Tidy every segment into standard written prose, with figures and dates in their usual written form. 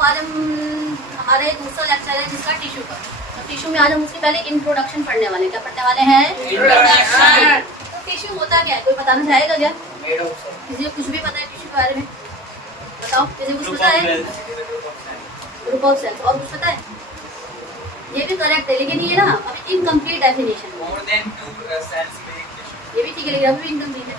आज हम हमारा एक दूसरा लेक्चर है जिसका टिश्यू का। तो टिश्यू में आज हम उसके पहले इंट्रोडक्शन पढ़ने वाले क्या पढ़ने वाले हैं? इंट्रोडक्शन। तो टिश्यू होता क्या है, कोई बताना चाहेगा क्या? किसी को कुछ भी पता है टिश्यू के बारे में? बताओ, किसी को कुछ पता है? Group of cells. और कुछ पता है? ये भी करेक्ट है, लेकिन ये ना अभी इनकम्प्लीट डेफिनेशन है। ये भी ठीक है, लेकिन अभी इनकम्प्लीट है।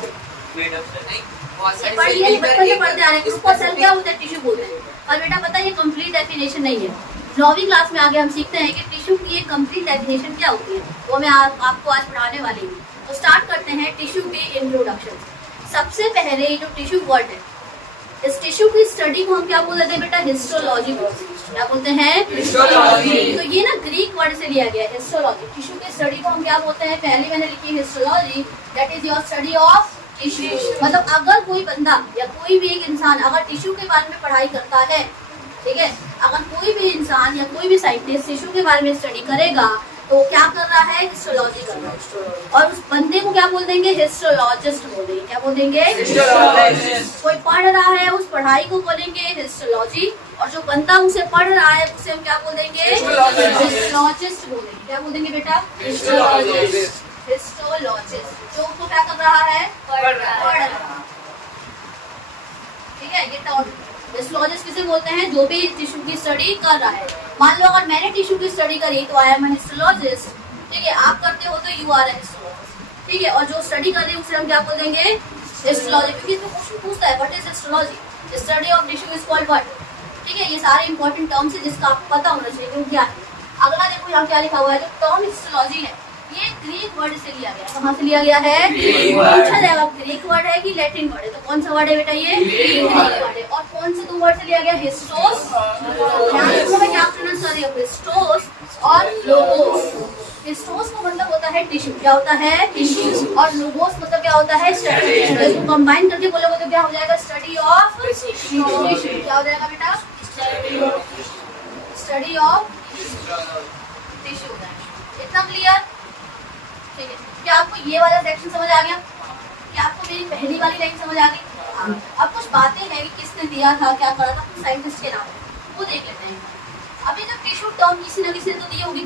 बचपन से पढ़ते आ रहे हैं ग्रुप ऑफ सेल क्या होता है, टिश्यू बोलते हैं। और बेटा पता है ये कंप्लीट डेफिनेशन नहीं है। 9वीं क्लास में आगे हम सीखते हैं कि टिश्यू की एक कंप्लीट डेफिनेशन क्या होती है, वो मैं आपको आज पढ़ाने वाली हूँ। तो स्टार्ट करते हैं टिश्यू की इंट्रोडक्शन। सबसे पहले ये जो टिश्यू वर्ड है, इस टिश्यू की स्टडी को हम क्या बोलते हैं बेटा? हिस्टोलॉजी बोलते हैं। क्या बोलते हैं? हिस्टोलॉजी। तो ये ना ग्रीक वर्ड से लिया गया है, हिस्टोलॉजी। टिश्यू की स्टडी को हम क्या बोलते हैं? पहले मैंने लिखी histology, that is your study of tissue. मतलब अगर कोई बंदा या कोई भी एक इंसान अगर टिश्यू के बारे में पढ़ाई करता है, ठीक है, अगर कोई भी इंसान या कोई भी साइंटिस्ट टिश्यू के बारे में स्टडी करेगा तो क्या कर रहा है? हिस्टोलॉजी कर रहा है। और उस बंदे को क्या बोल देंगे? हिस्टोलॉजिस्ट बोल देंगे। क्या बोल देंगे? हिस्टोलॉजिस्ट। कोई पढ़ रहा है उस पढ़ाई को बोलेंगे हिस्टोलॉजी, और जो बंदा उसे पढ़ रहा है उसे हम क्या बोल देंगे? हिस्टोलॉजिस्ट बोल देंगे। क्या बोल देंगे बेटा? हिस्टोलॉजिस्ट। हिस्टोलॉजिस्ट जो उसको क्या कर रहा है? पढ़ रहा है। ठीक है, ये टर्म हिस्टोलॉजिस्ट किसे बोलते हैं? जो भी टिश्यू की स्टडी कर रहा है। मान लो अगर मैंने टिश्यू की स्टडी करी तो आई एम हिस्टोलॉजिस्ट। ठीक है, आप करते हो तो यू आर ए हिस्टोलॉजिस्ट। ठीक है, और जो स्टडी कर रही है उसे हम क्या बोल देंगे? हिस्टोलॉजी। क्योंकि इसमें क्वेश्चन पूछता है what is histology, study of tissue is called what. ठीक है, ये सारे इंपॉर्टेंट टर्म्स है जिसका आपको पता होना चाहिए क्यों क्या है। अगला देखो यहाँ क्या लिखा हुआ है, जो टर्म हिस्टोलॉजी है ये ग्रीक वर्ड से लिया गया है। कहाँ से लिया गया है? पूछा जाएगा ग्रीक वर्ड है कि लैटिन वर्ड है, तो कौन सा वर्ड है बेटा? ये ग्रीक वर्ड है। और कौन से दो वर्ड से लिया गया? हिस्टोस, मैं क्या प्रोनाउंस कर रही हूँ, हिस्टोस और लोगोस। हिस्टोस का मतलब होता है टिश्यू। क्या होता है? टिश्यू। और लोगोस मतलब क्या होता है? स्टडी। इसको कंबाइन करके बोलोगे तो क्या हो जाएगा? Study of tissue. क्या हो जाएगा बेटा? Study of tissue. इतना क्लियर? ठीक है, क्या आपको ये वाला सेक्शन समझ आ गया? क्या आपको मेरी पहली वाली लाइन समझ आ गई? अब कुछ बातें हैं कि किसने दिया था, क्या करा था, कुछ साइंटिस्ट के नाम वो देख लेते हैं। अभी जब टिश्यू टर्म किसी न किसी ने तो दी होगी,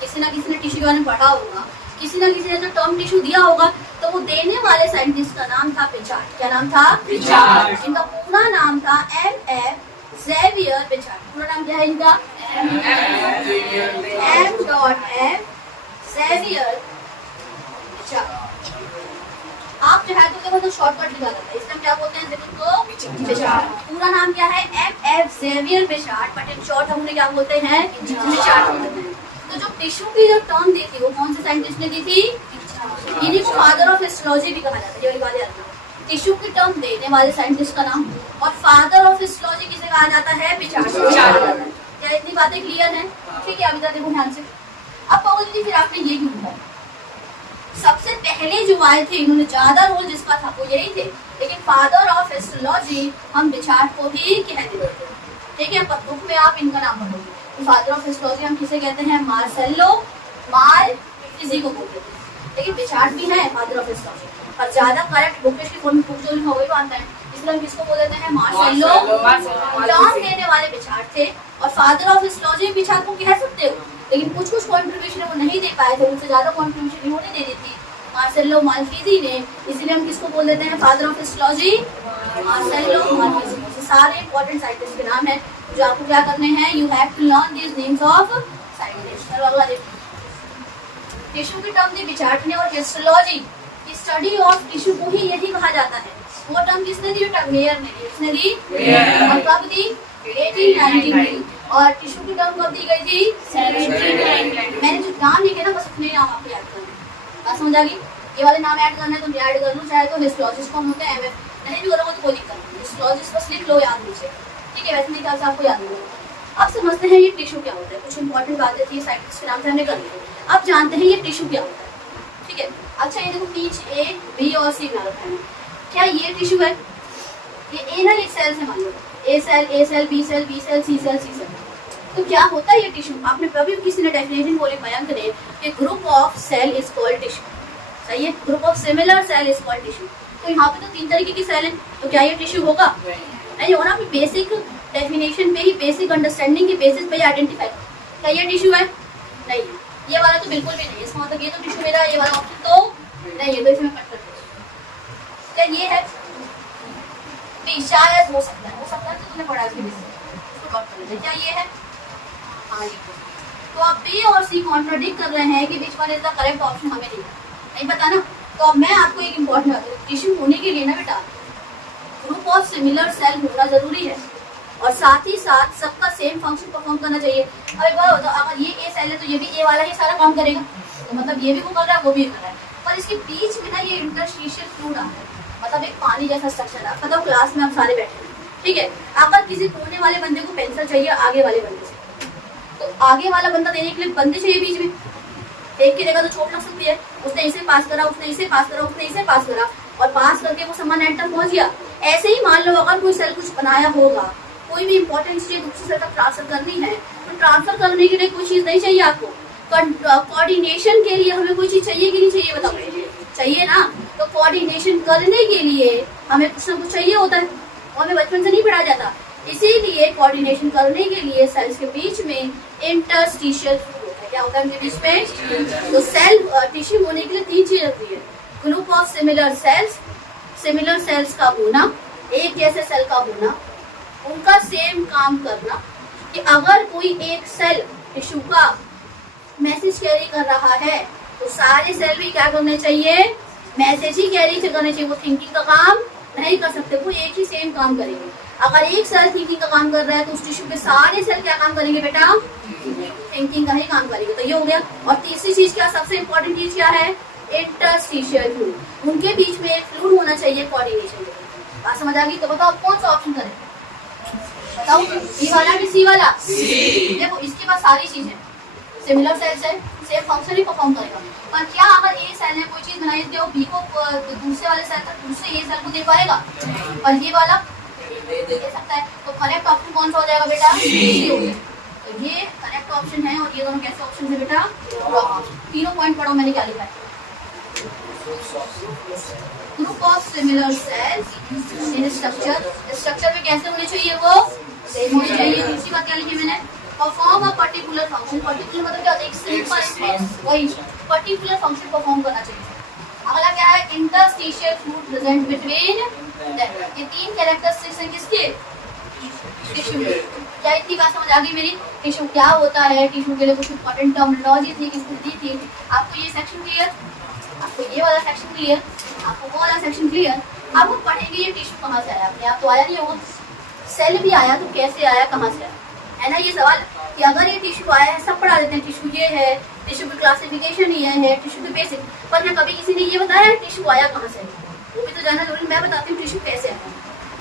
किसी न किसी ने टिश्यू के बारे में पढ़ा होगा, किसी न किसी ने जो टर्म टिश्यू दिया होगा, तो वो देने वाले साइंटिस्ट का नाम था पिचार्ड। क्या नाम था? पिचार्ड। इनका पूरा नाम था M.F. ज़ेवियर पिचार्ड। पूरा नाम क्या है इनका? M.F. ज़ेवियर। आप जो है तो देखो तो शॉर्टकट लिखा जाता है, इसमें क्या बोलते हैं को? पिचार्ड। पूरा नाम क्या है? M.F. Xavier Bichat, but in short हम उन्हें क्या बोलते हैं? पिचार्ड बोलते हैं। तो जो टिश्यू की जो टर्म दी थी वो कौन से साइंटिस्ट ने दी थी? इन्हीं को फादर ऑफ हिस्टोलॉजी भी कहा जाता है। ये बात याद रखना, टिश्यू की टर्म देने वाले साइंटिस्ट का नाम और फादर ऑफ हिस्टोलॉजी किसे कहा जाता है? पिचार्ड। क्या इतनी बातें क्लियर हैं? ठीक है, अभी तक देखो ध्यान से। अब कहोगे फिर आपने ये क्यों बताया? सबसे पहले जो आए थे इन्होंने ज्यादा रोल जिसका था वो यही थे, लेकिन फादर ऑफ हिस्टोलॉजी हम पिचार्ड को ही कह देते थे। ठीक है, बुक में आप इनका नाम पढ़ोगे तो फादर ऑफ हिस्टोलॉजी हम किसे कहते हैं? मार्सेलो मालफिजी को बोलते थे। लेकिन पिचार्ड भी है फादर ऑफ हिस्टोलॉजी, पर ज्यादा करेक्ट बुकिश की फॉर्म जो लिखा वही मानता है, इसलिए हम किसको बोल देते हैं? मार्सेलो। टर्म देने वाले पिचार्ड थे और फादर ऑफ हिस्टोलॉजी पिचार्ड को कह सकते हो, लेकिन कुछ कंट्रीब्यूशन वो नहीं दे पाए थे, उनसे ज्यादा कंट्रीब्यूशन इन्होंने दे दी थी मार्सेलो मालफिजी ने, इसलिए हम किसको बोल देते हैं? Father of histology Marcello Malpighi. सारे इंपॉर्टेंट साइंटिस्ट के नाम है जो आपको क्या करने हैं? You have to learn this names of scientist. चलो अगला देखो, टिश्यू की टर्म दी पिचार्ड ने और हिस्टोलॉजी की स्टडी ऑफ टिश्यू को ही यही कहा जाता है। वो टर्म किसने दी बेटा? मेयर ने दी। किसने दी? और कब दी? 1890 में। और टिश्यू की टर्म कब दी गई थी? 1790। मैंने जो नाम लिखे ना बस अपने नाम आपको याद करना है। बात समझ आ गई? ये वाले नाम ऐड करना है तो ऐड कर लो, चाहे तो हिस्टोलॉजिस्ट कौन होते हैं? MF। नहीं भी करोगे तो कोई दिक्कत नहीं, हिस्टोलॉजिस्ट बस लिख लो, याद नीचे। ठीक है, वैसे मेरे ख्याल से आपको याद होगा। अब समझते हैं ये टिश्यू क्या होता है। कुछ इंपॉर्टेंट बातें थी साइंटिस्ट के नाम से हमने कर ली। अब जानते हैं ये टिश्यू क्या होता है। ठीक है, अच्छा ये देखो बीच A, B और C बना रखा है। क्या ये टिश्यू है? ये एनल सेल से मान लो, A cell, B cell, B cell, C cell, C cell. तो क्या होता है ये टिश्यू? आपने कभी किसी ने डेफिनेशन बोली बयान करे कि group of cell is called tissue. सही है, group of similar cell is called tissue. तो यहाँ पे तो 3 तरीके की सेल है, तो क्या ये टिश्यू होगा? नहीं होगा ना। बेसिक डेफिनेशन पे ही, बेसिक अंडरस्टैंडिंग के बेसिस पे ही आइडेंटिफाई करो क्या ये टिश्यू है, नहीं है, ये वाला तो बिल्कुल भी नहीं है, इसका मतलब ये तो टिश्यू मेरा, ये वाला ऑप्शन तो नहीं है, तो इसमें कट कर दो। क्या ये है, शायद हो सकता है तो तुमने पढ़ा इसके बेसिस इसको कट कर लेते। क्या ये है, हाँ ये तो अब बी और सी कॉन्ट्राडिक्ट कर रहे हैं कि which one is the correct option, हमें नहीं पता ना। तो अब मैं आपको एक इम्पोर्टेंट बात बताऊं, टिश्यू होने के लिए ना बेटा ग्रुप ऑफ सिमिलर सेल होना जरूरी है और साथ ही साथ सबका सेम फंक्शन परफॉर्म करना चाहिए। अब एक बार बताओ, अगर ये ए सेल है तो ये भी ए वाला ही सारा काम करेगा, तो मतलब ये भी वो कर रहा है वो भी कर रहा है, पर इसके बीच में ना ये इंटरस्टिशियल फ्लूइड आता है, मतलब एक पानी जैसा स्ट्रक्चर है। पता क्लास में हम सारे बैठे हैं, ठीक है, अगर किसी कोने वाले बंदे को पेंसिल चाहिए आगे वाले बंदे से, तो आगे वाला बंदा देने के लिए बंदे चाहिए बीच में, देख के देखा तो चोट लग सकती है, उसने इसे पास करा, उसने इसे पास करा, उसने इसे पास करा और पास करके वो सामान एंड तक पहुंच गया। ऐसे ही मान लो अगर कोई सेल कुछ बनाया होगा, कोई भी इंपॉर्टेंट चीज दूसरी सेल तक ट्रांसफर करनी है, तो ट्रांसफर करने के लिए कोई चीज नहीं चाहिए आपको, कोऑर्डिनेशन के लिए हमें कोई चीज चाहिए कि नहीं चाहिए, बताओ चाहिए ना। तो कोऑर्डिनेशन करने के लिए हमें कुछ ना कुछ चाहिए होता है और हमें बचपन से नहीं पढ़ाया जाता, इसीलिए कोऑर्डिनेशन करने के लिए सेल्स के बीच में इंटरस्टिशियल फ्लूइड होता है। क्या होता है उनके बीच में, तो सेल टिश्यू होने के लिए तीन चीज होती है, ग्रुप ऑफ सिमिलर सेल्स का होना, एक जैसे सेल का होना, उनका सेम काम करना, कि अगर कोई एक सेल टिश्यू का मैसेज कैरी कर रहा है तो सारे सेल भी क्या करने चाहिए, मैसेज ही कैरी करने चाहिए, वो थिंकिंग का काम नहीं कर सकते, वो एक ही सेम काम करेंगे। अगर एक सेल थिंकिंग का काम कर रहा है तो उस टिश्यू के सारे सेल क्या काम करेंगे बेटा, थिंकिंग का ही काम करेंगे। तो ये हो गया। और तीसरी चीज क्या, सबसे इंपॉर्टेंट चीज क्या है, इंटरस्टिशियल फ्लूइड, उनके बीच में एक फ्लूइड होना चाहिए कोऑर्डिनेशन के लिए। बात समझ आ गई? तो बताओ कौन सा ऑप्शन करें, बताओ बी वाला कि सी वाला? देखो इसके पास सारी चीजें, सिमिलर सेल्स है, सेम फंक्शन ही परफॉर्म करेगा, पर क्या अगर ए सेल ने कोई चीज बनाई तो बी को दूसरे वाले सेल तक, दूसरे ए सेल को दे पाएगा, और ये वाला दे सकता है। तो करेक्ट ऑप्शन कौन सा हो जाएगा बेटा, सी हो गया। तो ये करेक्ट ऑप्शन है और ये दोनों कैसे ऑप्शन है बेटा, तीनों पॉइंट पढ़ो मैंने क्या लिखा है। Group of similar sales in structure में कैसे होने चाहिए, वो सेम होने चाहिए। दूसरी बात क्या लिखी मैंने, perform a particular function, particular मतलब क्या होता है, एक सिंपल वही पर्टिकुलर फंक्शन परफॉर्म करना चाहिए। अगला क्या है, इंटरस्टिशियल फ्लूइड प्रेजेंट बिटवीन, ये तीन कैरेक्टरिस्टिक्स हैं किसके, टिश्यू में। क्या इतनी बात समझ आ गई मेरी? टिश्यू क्या होता है, टिश्यू के लिए कुछ इंपॉर्टेंट टर्मिनोलॉजी थी, किसने दी थी आपको, ये सेक्शन क्लियर, आपको ये वाला सेक्शन क्लियर, आपको वो वाला सेक्शन क्लियर। अब हम पढ़ेंगे ये टिश्यू कहाँ से आया, अपने आप तो आया नहीं होगा, सेल भी आया तो कैसे आया, कहाँ से आया, है ना ये सवाल, कि अगर ये टिश्यू आया है सब पढ़ा देते हैं, टिश्यू ये है, टिश्यू की क्लासिफिकेशन ये है, टिश्यू के बेसिक, पर क्या कभी किसी ने ये बताया टिश्यू आया कहाँ से, वो भी तो जानना जरूरी। मैं बताती हूँ टिश्यू कैसे आया।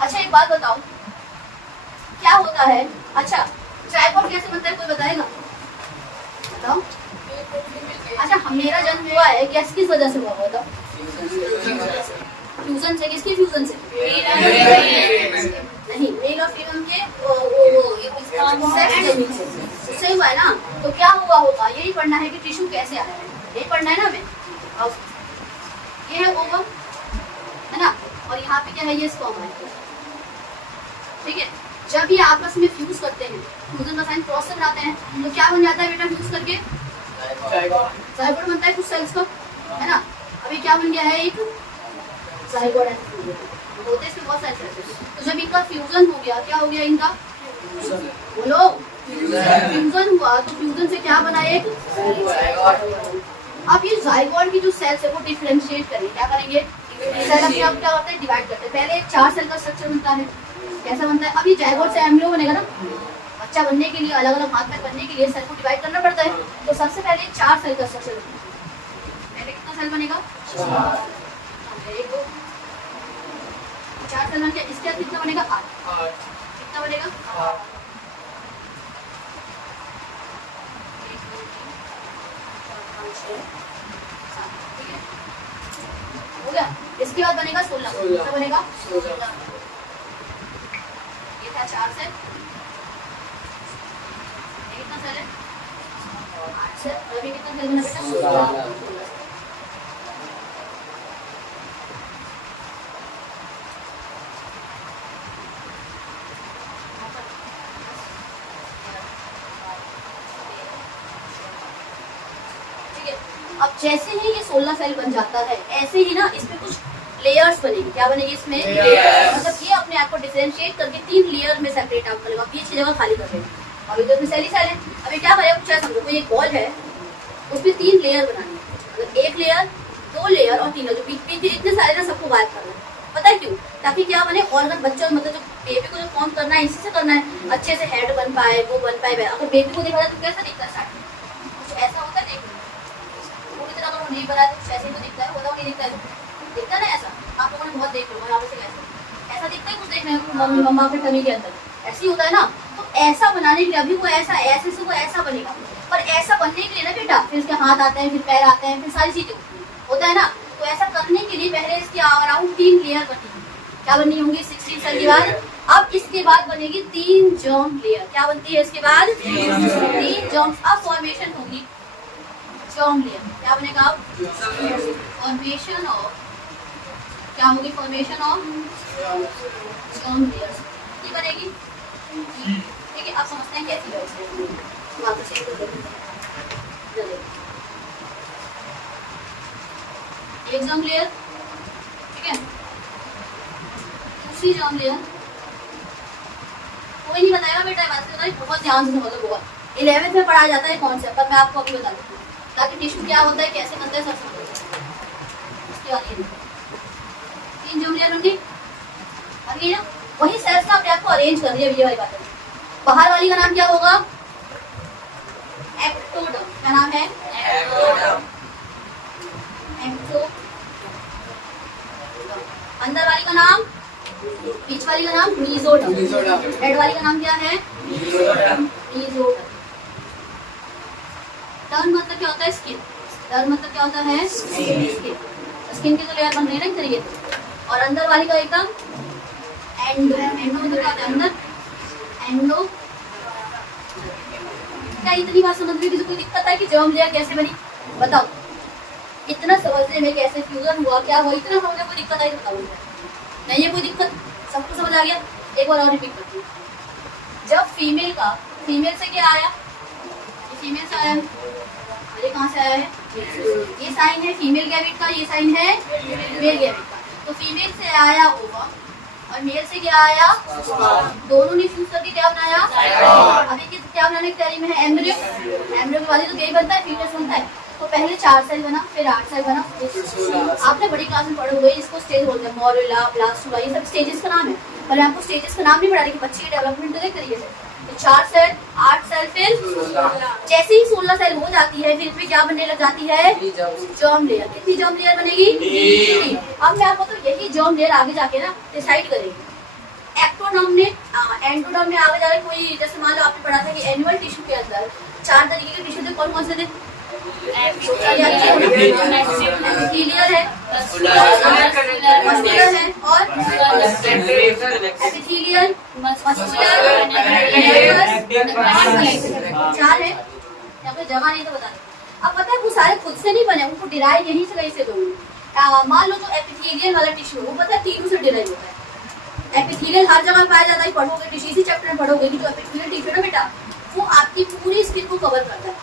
अच्छा एक बात बताओ, क्या होता है, अच्छा ट्राइपॉड कैसे बनता है, कोई बताएगा, बताओ। अच्छा मेरा जन्म हुआ है क्या, किस वजह से हुआ, बताओ, फ्यूजन से, किसकी फ्यूजन से, नहीं मेल और फीमेल के सही हुआ है ना। तो क्या हुआ होगा, यही पढ़ना है कि टिश्यू कैसे आया है, यही पढ़ना है ना हमें। अब ये है ओवम, है ना, और यहाँ पे क्या है, ये स्पर्म है, ठीक है। जब ये आपस में फ्यूज करते हैं, फ्यूजन का साइन क्रॉस से बनाते हैं, तो क्या बन जाता है बेटा, फ्यूज करके जाइगोट बनता है कुछ सेल्स का, है ना। अभी क्या बन गया है, एक जाइगोट होते हैं, इसमें बहुत सारे सेल्स हैं। तो जब इनका फ्यूजन हो गया, क्या हो गया इनका, बोलो फ्यूजन हुआ, तो फ्यूजन से क्या बना, एक अब ये जाइगोट की जो सेल्स है वो डिफरेंशिएट करेंगे, क्या करेंगे, सेल अपने आप क्या करते हैं, डिवाइड करते हैं। पहले 4 सेल का स्ट्रक्चर बनता है, कैसा बनता है, अभी जाइगोट से एम्ब्रियो बनेगा ना, बच्चा बनने के लिए, अलग अलग हाथ में बनने के लिए सेल को डिवाइड करना पड़ता है। तो सबसे पहले 4 सेल का स्ट्रक्चर बनेगा, पहले कितना सेल बनेगा, 1 2 4 सेल बन के, इसके बाद कितना बनेगा, 8, कितना बनेगा, 1 2 3 4 5 6 7, ठीक है, हो गया। इसके बाद बनेगा 16, कितना बनेगा, 16, ये था 4 सेल, ये कितना सेल है, 8 सेल, अभी कितना सेल बना बेटा, 16। अब जैसे ही ये 16 सेल बन जाता है, ऐसे ही ना इसमें कुछ लेयर्स बनेगी। क्या बनेगी इसमें? मतलब ये अपने आप को डिफरेंशिएट करके 3 लेयर में सेपरेट आउट करेगा, बीच की जगह खाली कर देगा। अभी तो इसमें सेल ही सेल है। अभी क्या करेगा, कुछ समझो, कोई एक बॉल है, उसमें 3 लेयर बनानी है, मतलब 1 लेयर, 2 लेयर और 3 लेयर, जो बीच बीच इतने सारे ना सबको गायब करना है। पता है क्यों? ताकि क्या बने, ऑर्गन बच्चा मतलब जो बेबी को जो फॉर्म करना है इसी से करना है, अच्छे से हेड बन पाए, वो बन पाए। अगर बेबी को देखा जाए तो कैसा दिखता है स्टार्टिंग, कुछ ऐसा होता है, देखो पूरी तरह अगर वो नहीं बना तो कुछ ऐसे ही तो दिखता है, होता नहीं दिखता है, दिखता है ना ऐसा। आप लोगों ने बहुत देख लो यहाँ से, ऐसा दिखता है कुछ देखने में, मम्मी मम्मा के टमी के अंदर ऐसे ही होता है ना। तो ऐसा बनाने के लिए अभी वो ऐसा ऐसे से वो ऐसा बनेगा, पर ऐसा बनने के लिए ना बेटा फिर उसके हाथ आते हैं, फिर पैर आते हैं, फिर सारी चीजें होता है ना। तो ऐसा करने के लिए पहले इसके अराउंड 3 लेयर बनेगी। क्या बननी होंगी? 16 सेल के बाद। अब इसके बाद बनेगी 3 जर्म लेयर। क्या बनती है इसके बाद? 3 जर्म्स। अब फॉर्मेशन होगी जर्म लेयर। क्या बनेगा? फॉर्मेशन ऑफ, क्या होगी? फॉर्मेशन ऑफ जर्म लेयर ये बनेगी। ठीक है, आप समझते हैं कैसी है? वापस एक जर्म लेयर, ठीक है, दूसरी जर्म लेयर। कोई नहीं बताएगा बेटा, बात करना बहुत ध्यान से समझो, बहुत 11th में पढ़ाया जाता है कौन सा, पर मैं आपको अभी बता दूँ ताकि टिश्यू क्या होता है, कैसे बनता है, सब समझो। इसके बाद 3 जर्म लेयर होंगी, आगे ना वही सेल्स ना अपने आप को अरेंज कर दिया। ये वाली बात है। बाहर वाली का नाम क्या होगा? एक्टोडर्म। क्या नाम है? एक्टोडर्म। अंदर वाली का नाम, बीच वाली का नाम मीजोडर्म। हेड वाली का नाम क्या है? मीजोडर्म। डर्म मतलब क्या होता है? स्किन। डर्म मतलब क्या होता है? स्किन। स्किन के तो लेयर बन रही है ना करिए। और अंदर वाली का एकदम एंडो। एंडो मतलब क्या होता है? अंदर एंडो। क्या इतनी बात समझ में किसी को दिक्कत है कि जर्म लेयर कैसे बनी? बताओ, इतना समझने में कैसे फ्यूजन हुआ, क्या हुआ, इतना समझने कोई दिक्कत आई तो बताओ। नहीं है कोई दिक्कत, सबको समझ आ गया? एक बार और रिपीट करती हूँ। जब फीमेल का, फीमेल से क्या आया? ये फीमेल से आया है। ये कहाँ से आया है? ये साइन है फीमेल गैमेट का, ये साइन है मेल गैमेट का। तो फीमेल से आया ओवम और मेल से क्या आया? दोनों ने फ्यूज करके क्या बनाया? अभी किस क्या बनाने की तैयारी में है? एम्ब्रियो। एम्ब्रियो के बाद तो यही बनता है, फीटस बनता है। तो पहले 4 सेल बना, फिर 8 सेल बना। आपने बड़ी क्लास में पढ़े हुए, इसको स्टेज बोलते हैं, मोरेला, ब्लास्टुला, ये सब स्टेजेस का नाम है। पर आपको स्टेजेस का नाम नहीं पढ़ा रही कि बच्चे की डेवलपमेंट तो देख करिए। तो 4 सेल, 8 सेल, फिर जैसे ही 16 सेल हो जाती है, फिर इसमें क्या बनने लग जाती है? Germ layer. कितनी जर्म लेयर बनेगी? 3। अब मैं आपको तो यही जर्म लेयर आगे जाके ना डिसाइड करेंगे। एक्टोडर्म ने, एंडोडर्म ने आगे जाके कोई, जैसे मान लो आपने पढ़ा था कि एनुअल टिश्यू के अंदर 4 तरीके के टिश्यू थे। कौन कौन से थे? एपिथेलियल है, मस्कुलर है और एपिथेलियल, मस्कुलर, 4 है। या फिर जगह नहीं तो बता दे। अब पता है वो सारे खुद से नहीं बने, उनको डिराइव यहीं से कहीं से दो। मान लो जो एपिथेलियल वाला टिश्यू वो पता है 3 से डिराइव होता है। एपिथेलियल हर जगह पाया जाता है, पढ़ोगे टिश्यू, इसी चैप्टर में पढ़ोगे कि जो एपिथेलियल टिश्यू है बेटा, वो आपकी पूरी स्किन को कवर करता है।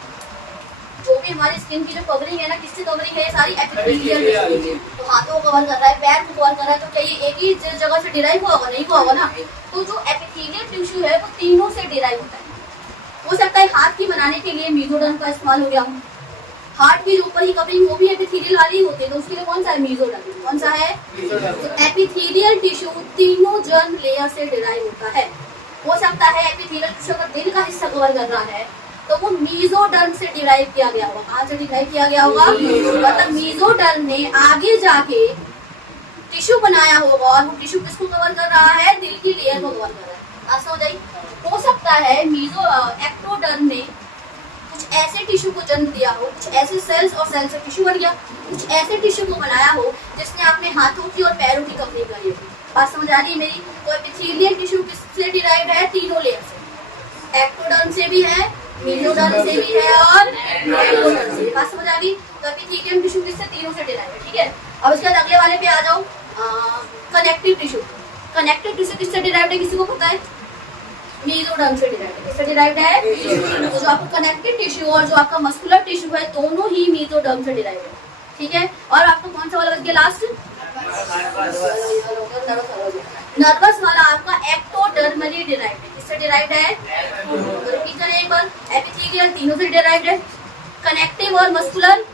जो भी हमारी स्किन की जो कवरिंग है ना, किससे कवरिंग है? सारी एपिथेलियल। तो हाथों को कवर कर रहा है, पैर को कवर कर रहा है, तो क्या ये एक ही जगह से डिराइव हुआ होगा? नहीं हुआ होगा ना। तो जो एपिथेलियल टिश्यू है वो तीनों से डिराइव होता है। हो सकता है हाथ की बनाने के लिए मीजोडर्म का इस्तेमाल हो गया हो। हार्ट की जो ऊपर ही कवरिंग वो भी एपिथेलियल वाली ही होती है, तो उसके लिए कौन सा है? मीजोडर्म। कौन सा है? तो एपिथेलियल टिश्यू तीनों जर्म लेयर से डिराइव होता है। हो सकता है एपिथेलियल टिश्यू अगर दिल का हिस्सा कवर कर रहा है तो वो मीजोडर्म से डिराइव किया गया होगा। कहाँ से डिराइव किया गया होगा? मतलब मीजोडर्म ने आगे जाके टिश्यू बनाया होगा और वो टिश्यू किसको कवर कर रहा है? दिल की लेयर को कवर कर रहा है। ऐसा हो जाए। हो सकता है एक्टोडर्म ने कुछ ऐसे टिश्यू को जन्म दिया हो, कुछ ऐसे सेल्स और सेल से टिश्यू बन गया, कुछ ऐसे टिश्यू को बनाया हो जिसने अपने हाथों की और पैरों की कवरिंग करी हो। बात समझ आ रही है मेरी? तो एपिथेलियल टिश्यू किससे डिराइव है? तीनों लेयर से। एक्टोडर्म से भी है, मीजोडर्म से भी है और एंडोडर्म से। बात समझ आ गई? तो एपिथेलियल टिश्यू किससे? तीनों से डिराइव है। ठीक है, अब उसके बाद अगले वाले पे आ जाओ, कनेक्टिव टिश्यू। कनेक्टिव टिश्यू किससे डिराइव है? किसी को पता है? मेसोडर्म से डिराइव्ड है। किससे डिराइव्ड है? तो जो आपका कनेक्टिव टिश्यू और जो आपका मस्कुलर टिश्यू है दोनों ही मेसोडर्म से डिराइव्ड है। ठीक है, और आपको कौन सा वाला बच गया लास्ट? नर्वस वाला आपका एक्टोडर्मली डिराइव्ड है। किससे डिराइव्ड है? रिपीट करें एक बार, एपिथेलियल तीनों से डिराइव्ड है, कनेक्टिव और मस्कुलर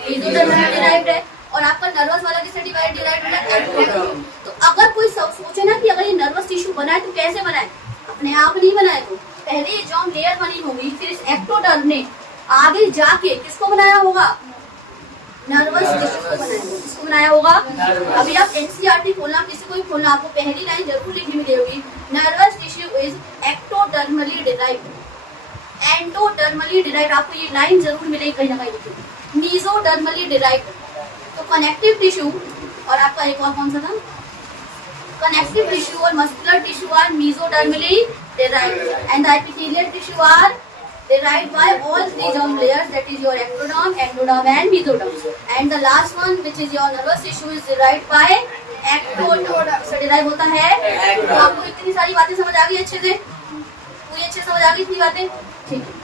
मेसोडर्मली डिराइव्ड है, और आपका नर्वस वाला किससे डिराइव्ड है? एक्टोडर्म। तो अगर कोई सोचे ना कि अगर ये नर्वस टिश्यू बना है तो कैसे बना है, अपने आप नहीं बनाया, तो पहले ये जॉम लेयर बनी होगी, फिर इस एक्टोडर्म ने आगे जाके किसको बनाया होगा? नर्वस टिश्यू को बनाया होगा। किसको बनाया होगा? अभी आप एनसीईआरटी खोलना, किसी को भी खोलना, आपको पहली लाइन जरूर लिखनी मिली होगी, nervous tissue is ectodermally derived. Endodermally derived, आपको ये लाइन जरूर मिलेगी कहीं ना कहीं। मेसोडर्मली डिराइव्ड, तो कनेक्टिव टिश्यू और आपका एक और कौन सा था? कनेक्टिव टिश्यू और muscular tissue are mesodermally derived, and the epithelial tissue are derived by all three germ layers, that is your ectoderm, endoderm and mesoderm, and the last one which is your nervous tissue is derived by ectoderm से derive होता है। तो आपको इतनी सारी बातें समझ आ गई अच्छे से? पूरी अच्छे से समझ आ गई इतनी बातें? ठीक है।